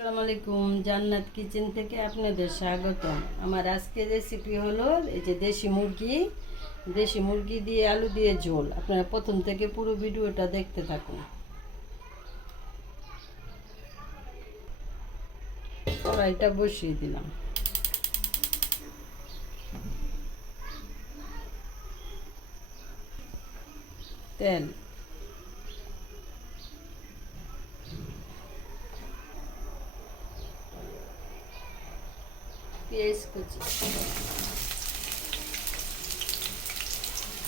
আসসালামু আলাইকুম, জান্নাত কিচেন থেকে আপনাদের স্বাগত। আমার আজকের রেসিপি হলো এই যে দেশি মুরগি। দেশি মুরগি দিয়ে আলু দিয়ে ঝোল। আপনারা প্রথম থেকে পুরো ভিডিওটা দেখতে থাকুন। কড়াইটা বসিয়ে দিলাম। তেল। পেঁয়াজ কুচি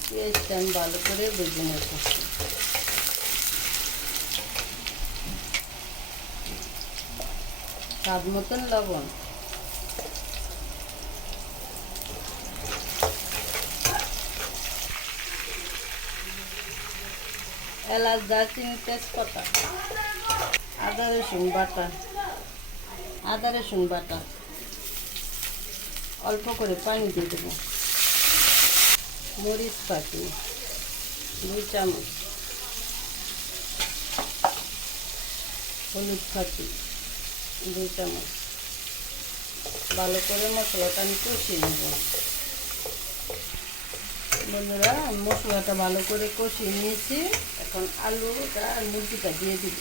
পেঁয়াজটা আমি ভালো করে ভেজে নেব স্বাদ মতন লবণ এলাচ দারচিনি তেজপাতা আদা রসুন বাটা আদা রসুন বাটা অল্প করে পানি দিয়ে দেবো। মরিচ পাতি, দুই চামচ। হলুদ পাতি, দুই চামচ। ভালো করে মশলাটা আমি কষিয়ে নেব। বন্ধুরা, মশলাটা ভালো করে কষিয়ে নিয়েছি। এখন আলুটা মুরগিটা দিয়ে দিব।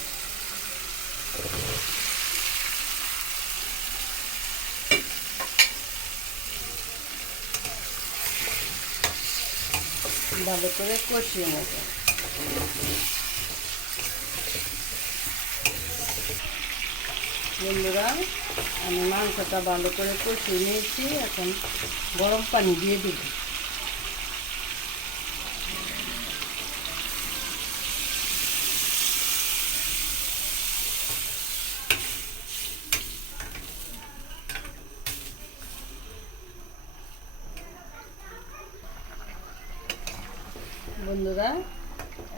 ভালো করে কষিয়ে নেব। বন্ধুরা, আমি মাংসটা ভালো করে কষিয়ে নিয়েছি, এখন গরম পানি দিয়ে দিব। বন্ধুরা,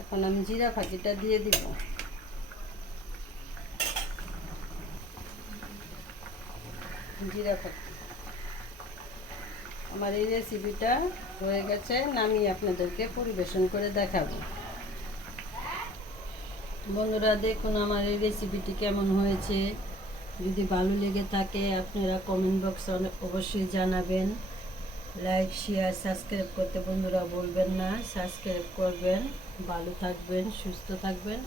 এখন আমি জিরা ফাঁকিটা দিয়ে দিব। জিরা আমার এই রেসিপিটা হয়ে গেছে, নামিয়ে আপনাদেরকে পরিবেশন করে দেখাবো। বন্ধুরা, দেখুন আমার এই রেসিপিটি কেমন হয়েছে। যদি ভালো লেগে থাকে, আপনারা কমেন্ট বক্সে অবশ্যই জানাবেন। লাইক শেয়ার সাবস্ক্রাইব করতে বন্ধুরা বলবেন না। সাবস্ক্রাইব করবেন ভালো থাকবেন সুস্থ থাকবেন।